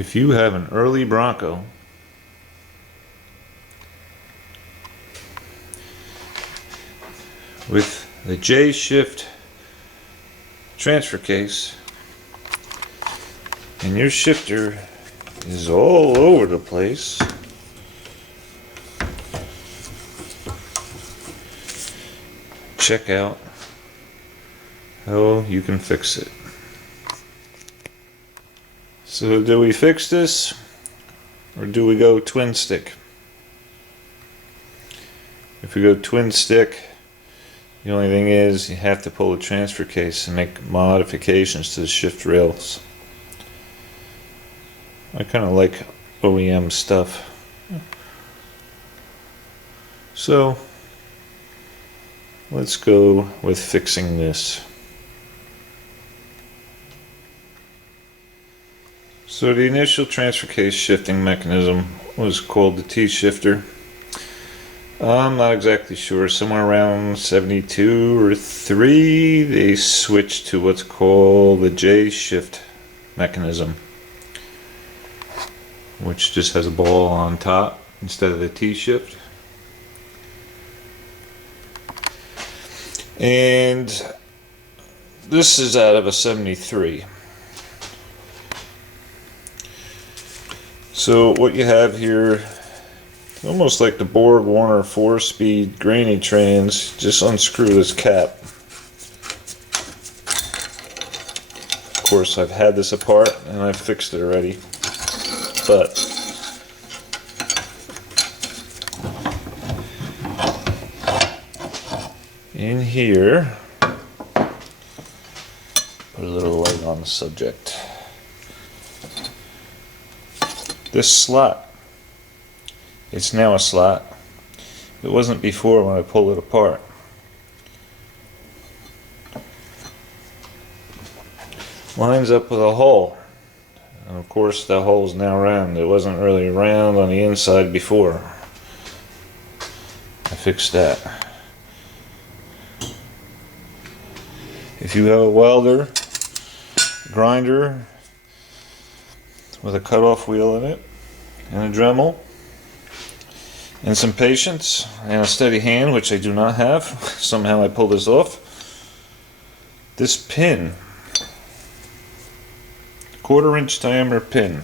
If you have an early Bronco with the J-Shift transfer case and your shifter is all over the place, check out how you can fix it. So do we fix this, or do we go twin stick? If we go twin stick, the only thing is you have to pull the transfer case and make modifications to the shift rails. I kind of like OEM stuff. So let's go with fixing this. So the initial transfer case shifting mechanism was called the T-shifter. I'm not exactly sure, somewhere around 72 or 3 they switched to what's called the J-shift mechanism, which just has a ball on top instead of the T-shift. And this is out of a 73. So what you have here, almost like the Borg Warner 4-speed granny trans, just unscrew this cap. Of course, I've had this apart and I've fixed it already, but in here, put a little light on the subject. This slot, it's now a slot. It wasn't before when I pulled it apart. Lines up with a hole, and of course the hole is now round. It wasn't really round on the inside before. I fixed that. If you have a welder, grinder with a cutoff wheel in it, and a Dremel, and some patience, and a steady hand, which I do not have. Somehow I pulled this off. This pin, 1/4-inch diameter pin,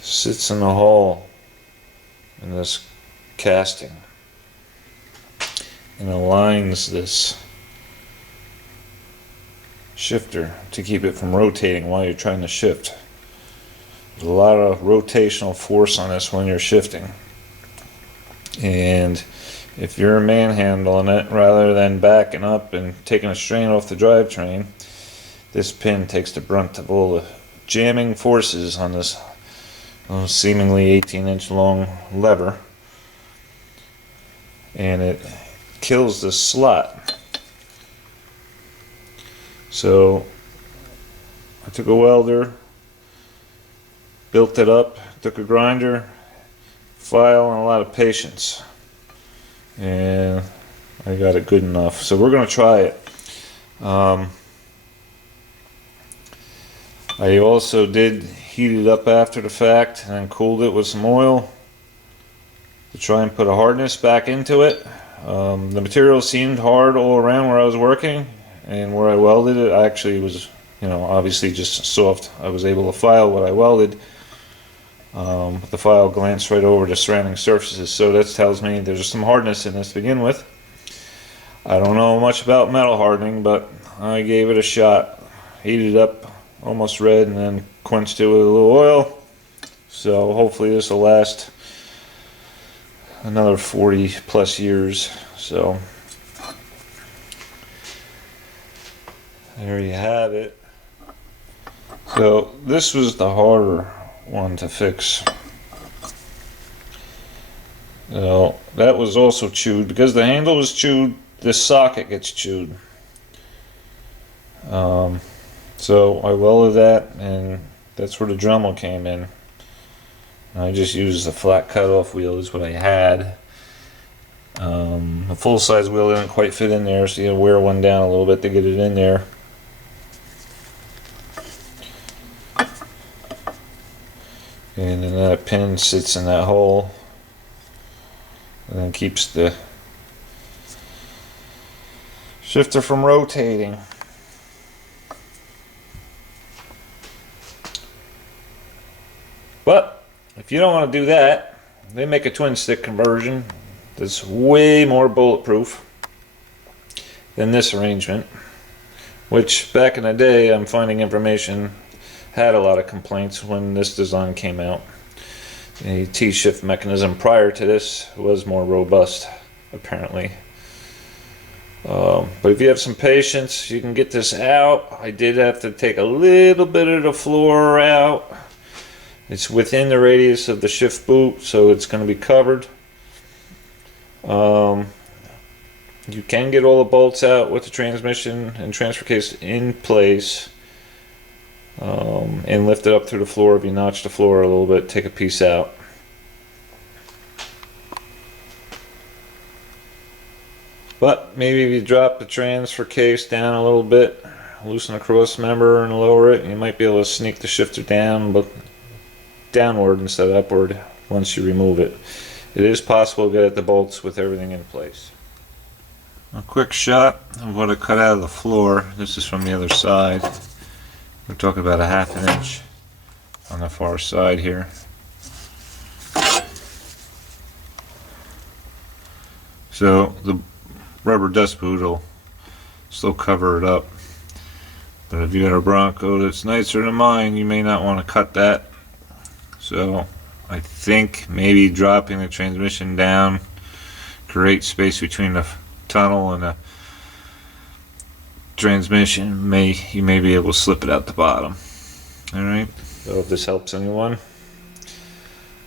sits in the hole in this casting and aligns this shifter to keep it from rotating while you're trying to shift. There's a lot of rotational force on this when you're shifting, and if you're manhandling it rather than backing up and taking a strain off the drivetrain, this pin takes the brunt of all the jamming forces on this seemingly 18-inch long lever, and it kills the slot. So I took a welder, built it up, took a grinder, file, and a lot of patience, and I got it good enough. So we're going to try it. I also did heat it up after the fact and then cooled it with some oil to try and put a hardness back into it. The material seemed hard all around where I was working, and where I welded it actually was, obviously just soft. I was able to file what I welded. The file glanced right over the surrounding surfaces, so that tells me there's some hardness in this to begin with. I don't know much about metal hardening, but I gave it a shot. Heated it up almost red and then quenched it with a little oil. So hopefully this will last another 40 plus years. So there you have it. So this was the harder one to fix. So that was also chewed. Because the handle was chewed, this socket gets chewed. So I welded that, and that's where the Dremel came in. I just used a flat cutoff wheel is what I had. A full-size wheel didn't quite fit in there, so you gotta wear one down a little bit to get it in there. And then that pin sits in that hole and then keeps the shifter from rotating. But if you don't want to do that, they make a twin stick conversion that's way more bulletproof than this arrangement, which back in the day I'm finding information had a lot of complaints when this design came out. The T-shift mechanism prior to this was more robust, apparently. But if you have some patience, you can get this out. I did have to take a little bit of the floor out. It's within the radius of the shift boot, so it's going to be covered. You can get all the bolts out with the transmission and transfer case in place, and lift it up through the floor. If you notch the floor a little bit, take a piece out. But maybe if you drop the transfer case down a little bit, loosen the cross member and lower it, you might be able to sneak the shifter down, but downward instead of upward once you remove it. It is possible to get at the bolts with everything in place. A quick shot of what I cut out of the floor. This is from the other side. We're talking about a 1/2 inch on the far side here. So the rubber dust boot will still cover it up. But if you got a Bronco that's nicer than mine, you may not want to cut that. So I think maybe dropping the transmission down, create space between the tunnel and the transmission, you may be able to slip it out the bottom. Alright, so if this helps anyone,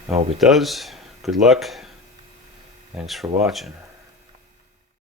I hope it does. Good luck. Thanks for watching.